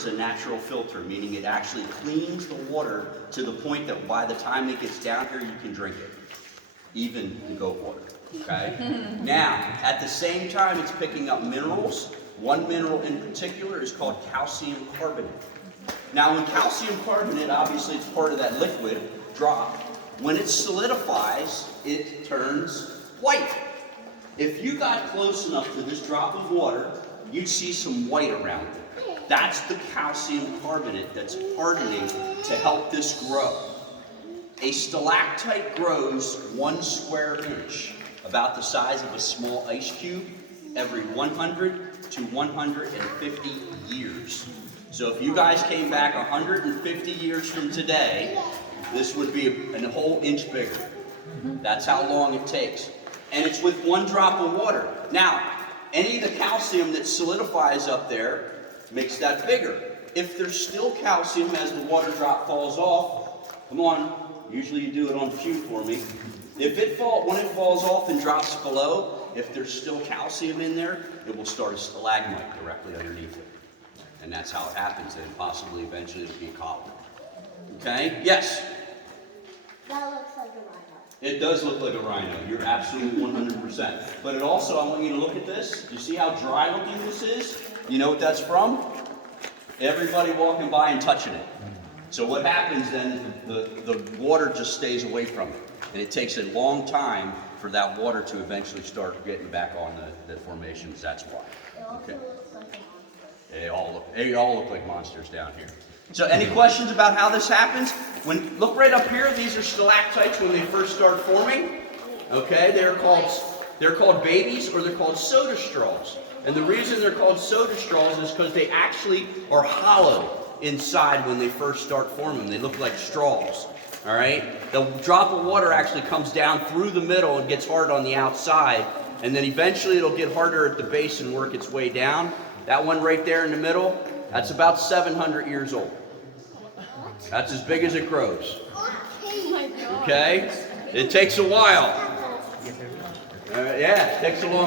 is a natural filter, meaning it actually cleans the water to the point that by the time it gets down here, you can drink it, even the goat water, okay? Now, at the same time, it's picking up minerals. One mineral in particular is called calcium carbonate. Now, when calcium carbonate, obviously it's part of that liquid drop, when it solidifies, it turns white. If you got close enough to this drop of water, you'd see some white around it. That's the calcium carbonate that's hardening to help this grow. A stalactite grows 1 square inch, about the size of a small ice cube, every 100 to 150 years. So if you guys came back 150 years from today, this would be a whole inch bigger. That's how long it takes. And it's with 1 drop of water. Now, any of the calcium that solidifies up there makes that bigger. If there's still calcium as the water drop falls off, come on, usually you do it on cue for me. When it falls off and drops below, if there's still calcium in there, it will start a stalagmite directly underneath it. And that's how it happens, and possibly eventually it'll be a column. Okay? Yes? That looks like a rhino. It does look like a rhino. You're absolutely 100%. But it also, I want you to look at this. You see how dry looking this is? You know what that's from? Everybody walking by and touching it. So what happens then is the water just stays away from it. And it takes a long time for that water to eventually start getting back on the formations. That's why. It also Okay. looks like a monster. They all look like monsters down here. So any questions about how this happens? Look right up here, these are stalactites when they first start forming. Okay, they're called babies, or they're called soda straws. And the reason they're called soda straws is because they actually are hollow inside when they first start forming. They look like straws. All right? The drop of water actually comes down through the middle and gets hard on the outside, and then eventually it'll get harder at the base and work its way down. That one right there in the middle, that's about 700 years old. That's as big as it grows. Okay? It takes a while. Yeah, it takes a long